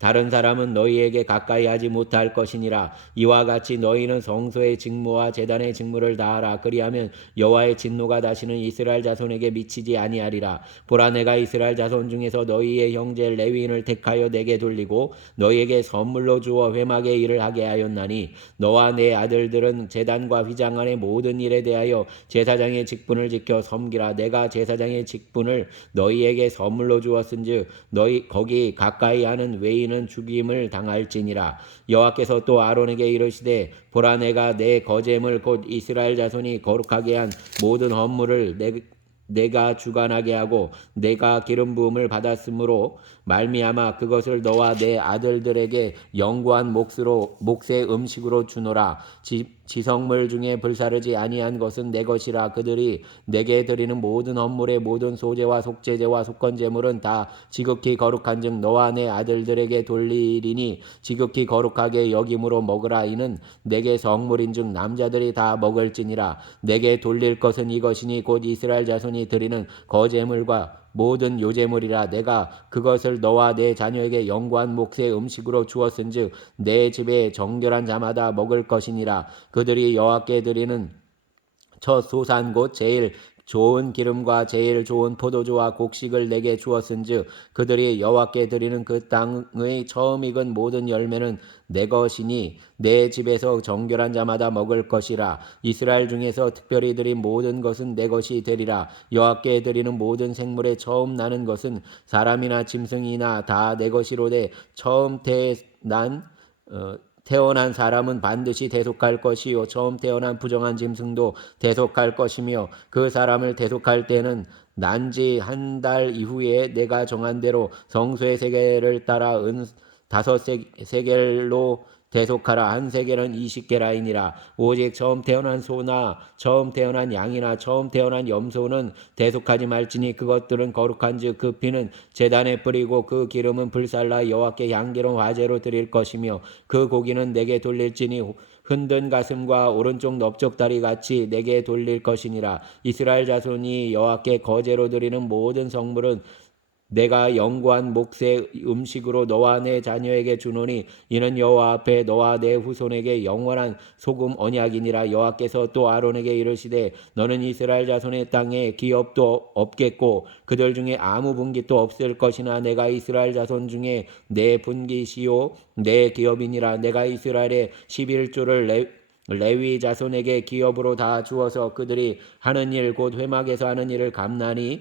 다른 사람은 너희에게 가까이 하지 못할 것이니라. 이와 같이 너희는 성소의 직무와 제단의 직무를 다하라. 그리하면 여호와의 진노가 다시는 이스라엘 자손에게 미치지 아니하리라. 보라, 내가 이스라엘 자손 중에서 너희의 형제 레위인을 택하여 내게 돌리고 너희에게 선물로 주어 회막의 일을 하게 하였나니 너와 내 아들들은 제단과 휘장 안의 모든 일에 대하여 제사장의 직분을 지켜 섬기라. 내가 제사장의 직분을 너희에게 선물로 주었은즉 너희 거기 가까이 하는 외인은 죽임을 당할지니라. 여호와께서 또 아론에게 이르시되 보라, 내가 내 거제물 곧 이스라엘 자손이 거룩하게 한 모든 헌물을 내가 주관하게 하고 내가 기름 부음을 받았으므로 말미암아 그것을 너와 내 아들들에게 영구한 몫의 음식으로 주노라. 지성물 중에 불사르지 아니한 것은 내 것이라. 그들이 내게 드리는 모든 헌물의 모든 소제와 속죄제와 속건제물은 다 지극히 거룩한즉 너와 내 아들들에게 돌리리니 지극히 거룩하게 여김으로 먹으라. 이는 내게 성물인즉 남자들이 다 먹을지니라. 내게 돌릴 것은 이것이니 곧 이스라엘 자손이 드리는 거제물과 모든 요제물이라. 내가 그것을 너와 내 자녀에게 영구한 몫의 음식으로 주었은즉 내 집에 정결한 자마다 먹을 것이니라. 그들이 여호와께 드리는 첫 소산 곧 제일 좋은 기름과 제일 좋은 포도주와 곡식을 내게 주었은즉 그들이 여호와께 드리는 그 땅의 처음 익은 모든 열매는 내 것이니 내 집에서 정결한 자마다 먹을 것이라. 이스라엘 중에서 특별히 드린 모든 것은 내 것이 되리라. 여호와께 드리는 모든 생물의 처음 나는 것은 사람이나 짐승이나 다 내 것이로되 처음 태어난 사람은 반드시 대속할 것이요 처음 태어난 부정한 짐승도 대속할 것이며 그 사람을 대속할 때는 난지 한 달 이후에 내가 정한 대로 성소의 세겔을 따라 은 5세겔로 대속하라. 한 세겔은 20게라이니라. 오직 처음 태어난 소나 처음 태어난 양이나 처음 태어난 염소는 대속하지 말지니 그것들은 거룩한즉 그 피는 제단에 뿌리고 그 기름은 불살라 여호와께 향기로운 화제로 드릴 것이며 그 고기는 내게 돌릴지니 흔든 가슴과 오른쪽 넓적다리 같이 내게 돌릴 것이니라. 이스라엘 자손이 여호와께 거제로 드리는 모든 성물은 내가 영구한 몫의 음식으로 너와 내 자녀에게 주노니 이는 여호와 앞에 너와 내 후손에게 영원한 소금 언약이니라. 여호와께서 또 아론에게 이르시되 너는 이스라엘 자손의 땅에 기업도 없겠고 그들 중에 아무 분깃도 없을 것이나 내가 이스라엘 자손 중에 내 분깃이요 내 기업이니라. 내가 이스라엘의 11조를 레위 자손에게 기업으로 다 주어서 그들이 하는 일 곧 회막에서 하는 일을 감나니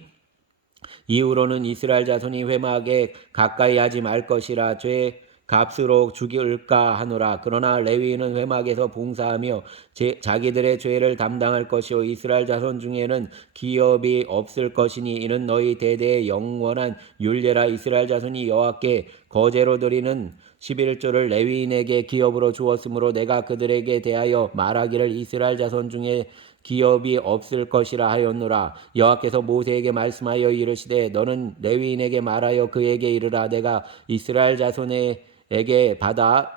이후로는 이스라엘 자손이 회막에 가까이 하지 말 것이라. 죄 값으로 죽일까 하노라. 그러나 레위인은 회막에서 봉사하며 자기들의 죄를 담당할 것이요 이스라엘 자손 중에는 기업이 없을 것이니 이는 너희 대대의 영원한 율례라. 이스라엘 자손이 여호와께 거제로 드리는 11조를 레위인에게 기업으로 주었으므로 내가 그들에게 대하여 말하기를 이스라엘 자손 중에 기업이 없을 것이라 하였노라. 여호와께서 모세에게 말씀하여 이르시되 너는 레위인에게 말하여 그에게 이르라. 내가 이스라엘 자손에게 받아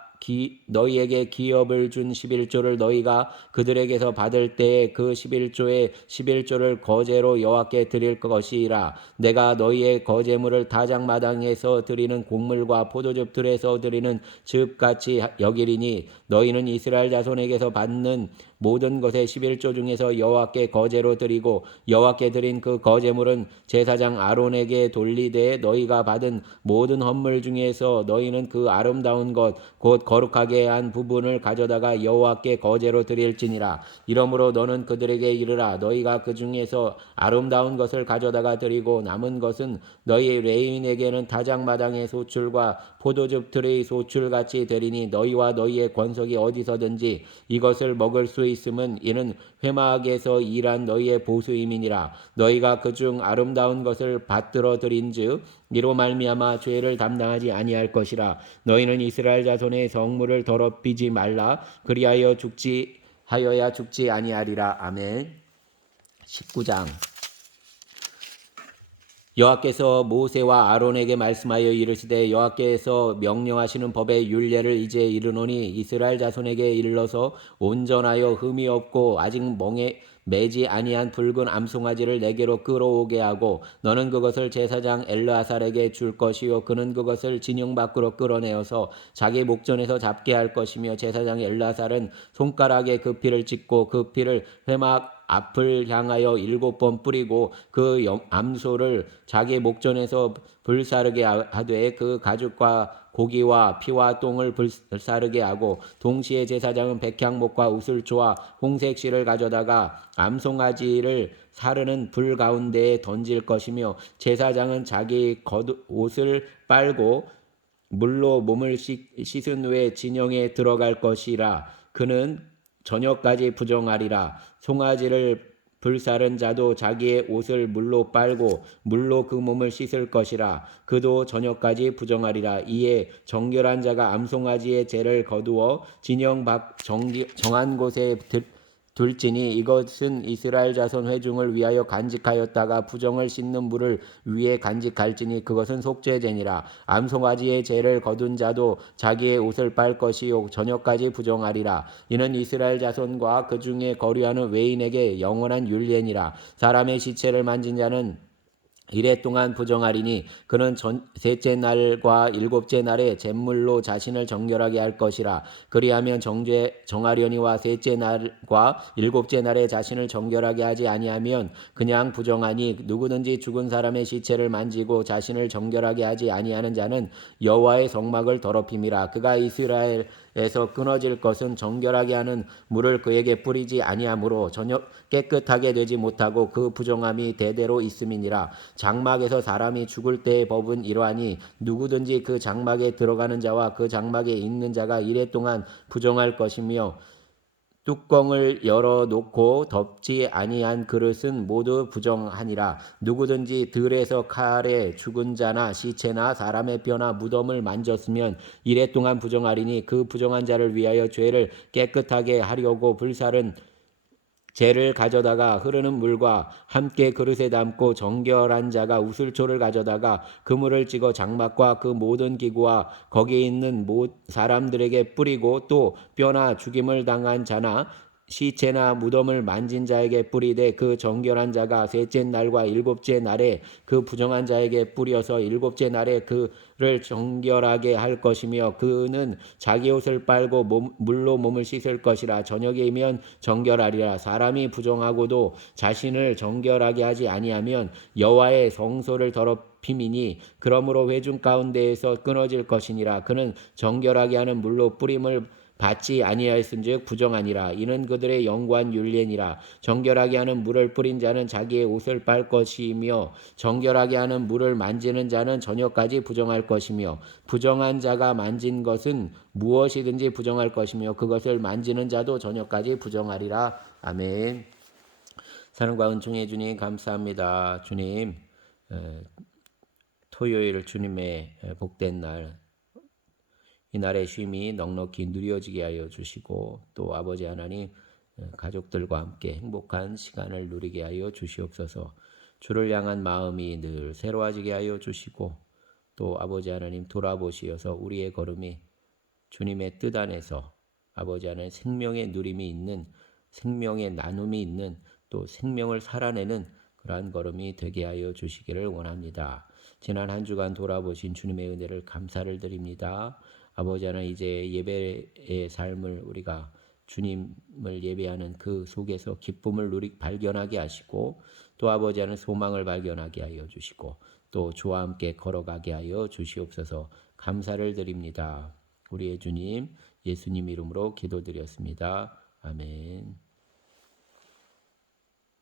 너희에게 기업을 준 11조를 너희가 그들에게서 받을 때에 그 11조의 11조를 거제로 여호와께 드릴 것이라. 내가 너희의 거제물을 타작마당에서 드리는 곡물과 포도즙 들에서 드리는 즙같이 여기리니 너희는 이스라엘 자손에게서 받는 모든 것의 11조 중에서 여호와께 거제로 드리고 여호와께 드린 그 거제물은 제사장 아론에게 돌리되 너희가 받은 모든 헌물 중에서 너희는 그 아름다운 것 곧 거룩하게 한 부분을 가져다가 여호와께 거제로 드릴지니라. 이러므로 너는 그들에게 이르라. 너희가 그 중에서 아름다운 것을 가져다가 드리고 남은 것은 너희 레위인에게는 타작마당의 소출과 포도즙 들의 소출같이 되리니 너희와 너희의 권속이 어디서든지 이것을 먹을 수 있음은 이는 회막에서 일한 너희의 보수임이니라. 너희가 그중 아름다운 것을 받들어 드린즉 이로 말미암아 죄를 담당하지 아니할 것이라. 너희는 이스라엘 자손의 성물을 더럽히지 말라. 그리하여 하여야 죽지 아니하리라. 아멘. 19장 여호와께서 모세와 아론에게 말씀하여 이르시되 여호와께서 명령하시는 법의 율례를 이제 이르노니 이스라엘 자손에게 일러서 온전하여 흠이 없고 아직 멍에 매지 아니한 붉은 암송아지를 내게로 끌어오게 하고 너는 그것을 제사장 엘르아살에게 줄 것이요 그는 그것을 진영 밖으로 끌어내어서 자기 목전에서 잡게 할 것이며 제사장 엘르아살은 손가락에 그 피를 찍고 그 피를 회막 앞을 향하여 7번 뿌리고 그 암소를 자기 목전에서 불사르게 하되 그 가죽과 고기와 피와 똥을 불사르게 하고 동시에 제사장은 백향목과 우슬초와 홍색실을 가져다가 암송아지를 사르는 불 가운데에 던질 것이며 제사장은 자기 겉옷을 빨고 물로 몸을 씻은 후에 진영에 들어갈 것이라. 그는 저녁까지 부정하리라. 송아지를 불사른 자도 자기의 옷을 물로 빨고 물로 그 몸을 씻을 것이라. 그도 저녁까지 부정하리라. 이에 정결한 자가 암송아지의 죄를 거두어 진영 밖 정한 곳에 둘지니 이것은 이스라엘 자손 회중을 위하여 간직하였다가 부정을 씻는 물을 위에 간직할지니 그것은 속죄제니라. 암송아지의 죄를 거둔 자도 자기의 옷을 빨 것이요 저녁까지 부정하리라. 이는 이스라엘 자손과 그 중에 거류하는 외인에게 영원한 율례니라. 사람의 시체를 만진 자는 이래 동안 부정하리니 그는 셋째 날과 일곱째 날에 잿물로 자신을 정결하게 할 것이라. 그리하면 정하려니와 셋째 날과 일곱째 날에 자신을 정결하게 하지 아니하면 그냥 부정하니 누구든지 죽은 사람의 시체를 만지고 자신을 정결하게 하지 아니하는 자는 여호와의 성막을 더럽힘이라. 그가 이스라엘에서 끊어질 것은 정결하게 하는 물을 그에게 뿌리지 아니하므로 전혀 깨끗하게 되지 못하고 그 부정함이 대대로 있음이니라. 장막에서 사람이 죽을 때의 법은 이러하니 누구든지 그 장막에 들어가는 자와 그 장막에 있는 자가 이래 동안 부정할 것이며 뚜껑을 열어 놓고 덮지 아니한 그릇은 모두 부정하니라. 누구든지 들에서 칼에 죽은 자나 시체나 사람의 뼈나 무덤을 만졌으면 이래 동안 부정하리니 그 부정한 자를 위하여 죄를 깨끗하게 하려고 불살은 재를 가져다가 흐르는 물과 함께 그릇에 담고 정결한 자가 우슬초를 가져다가 그물을 찍어 장막과 그 모든 기구와 거기에 있는 사람들에게 뿌리고 또 뼈나 죽임을 당한 자나 시체나 무덤을 만진 자에게 뿌리되 그 정결한 자가 셋째 날과 일곱째 날에 그 부정한 자에게 뿌려서 일곱째 날에 그를 정결하게 할 것이며 그는 자기 옷을 빨고 물로 몸을 씻을 것이라. 저녁이면 정결하리라. 사람이 부정하고도 자신을 정결하게 하지 아니하면 여호와의 성소를 더럽힘이니 그러므로 회중 가운데에서 끊어질 것이니라. 그는 정결하게 하는 물로 뿌림을 받지 아니하였은즉 부정하니라. 이는 그들의 영구한 율례니라. 정결하게 하는 물을 뿌린 자는 자기의 옷을 빨 것이며 정결하게 하는 물을 만지는 자는 저녁까지 부정할 것이며 부정한 자가 만진 것은 무엇이든지 부정할 것이며 그것을 만지는 자도 저녁까지 부정하리라. 아멘. 사랑과 은총의 주님 감사합니다. 주님 토요일 주님의 복된 날 이 날의 쉼이 넉넉히 누려지게 하여 주시고 또 아버지 하나님 가족들과 함께 행복한 시간을 누리게 하여 주시옵소서. 주를 향한 마음이 늘 새로워지게 하여 주시고 또 아버지 하나님 돌아보시어서 우리의 걸음이 주님의 뜻 안에서 아버지 하나님 생명의 누림이 있는 생명의 나눔이 있는 또 생명을 살아내는 그러한 걸음이 되게 하여 주시기를 원합니다. 지난 한 주간 돌아보신 주님의 은혜를 감사를 드립니다. 아버지 하나님 이제 예배의 삶을 우리가 주님을 예배하는 그 속에서 기쁨을 발견하게 하시고 또 아버지 하나님 소망을 발견하게 하여 주시고 또 주와 함께 걸어가게 하여 주시옵소서. 감사를 드립니다. 우리의 주님 예수님 이름으로 기도드렸습니다. 아멘.